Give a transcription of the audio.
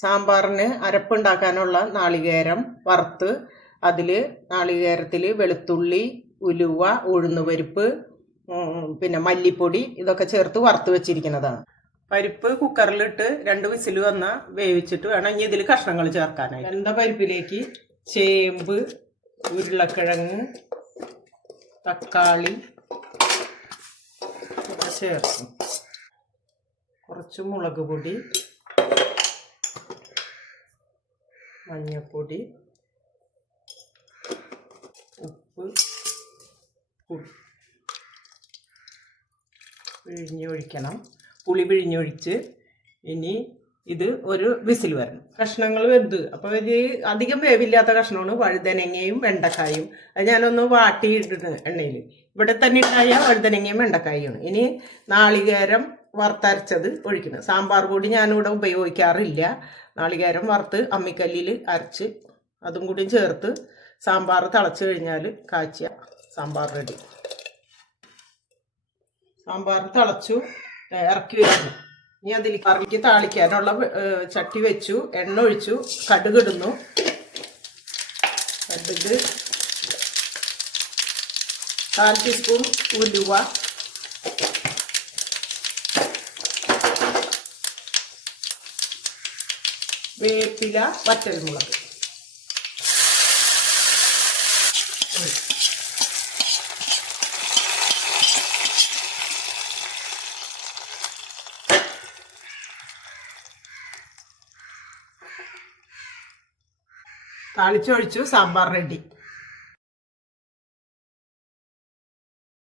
സാമ്പാറിന് അരപ്പുണ്ടാക്കാനുള്ള നാളികേരം വറുത്ത് അതിൽ നാളികേരത്തിൽ വെളുത്തുള്ളി, ഉലുവ, ഉഴുന്നുപരിപ്പ്, പിന്നെ മല്ലിപ്പൊടി ഇതൊക്കെ ചേർത്ത് വറുത്ത് വെച്ചിരിക്കുന്നതാണ്. പരിപ്പ് കുക്കറിലിട്ട് 2 വിസിൽ വന്നാൽ വേവിച്ചിട്ട് വേണം ഇനി ഇതിൽ കഷ്ണങ്ങൾ ചേർക്കാനായി. വെന്ത പരിപ്പിലേക്ക് ചേമ്പ്, ഉരുളക്കിഴങ്ങ്, തക്കാളി ഒക്കെ ചേർക്കും. കുറച്ച് മുളക് പൊടി, മഞ്ഞൾപ്പൊടി, ഉപ്പ്, പിഴിഞ്ഞൊഴിക്കണം. പുളി പിഴിഞ്ഞൊഴിച്ച് ഇനി ഇത് ഒരു വിസിൽ വരണം. കഷ്ണങ്ങൾ വെന്ത് അപ്പോൾ ഇത് അധികം വേവില്ലാത്ത കഷ്ണമാണ് വഴുതനങ്ങയും വെണ്ടക്കായും. അത് ഞാനൊന്ന് വാട്ടിയിട്ടിട്ട് എണ്ണയിൽ ഇവിടെ തന്നെ ഉണ്ടായ വഴുതനങ്ങയും വെണ്ടക്കായാണ്. ഇനി നാളികേരം വറുത്തരച്ചത് ഒഴിക്കുന്നത്. സാമ്പാർ പൊടി ഞാനിവിടെ ഉപയോഗിക്കാറില്ല. നാളികേരം വറുത്ത് അമ്മിക്കല്ലിൽ അരച്ച് അതും കൂടി ചേർത്ത് സാമ്പാർ തിളച്ച് കഴിഞ്ഞാൽ കാച്ചിയ സാമ്പാർ റെഡി. സാമ്പാർ തിളച്ചു, ഇറക്കി വരുന്നു. ഇനി അതിൽ കറിക്ക് താളിക്കാനുള്ള ചട്ടി വെച്ചു, എണ്ണ ഒഴിച്ചു, കടുകിടുന്നു. കടുക്, 1/4 ടീസ്പൂൺ ഉലുവ, വേപ്പില, വറ്റൽമുളക്, താളിച്ചൊഴിച്ചു. സാമ്പാർ റെഡി.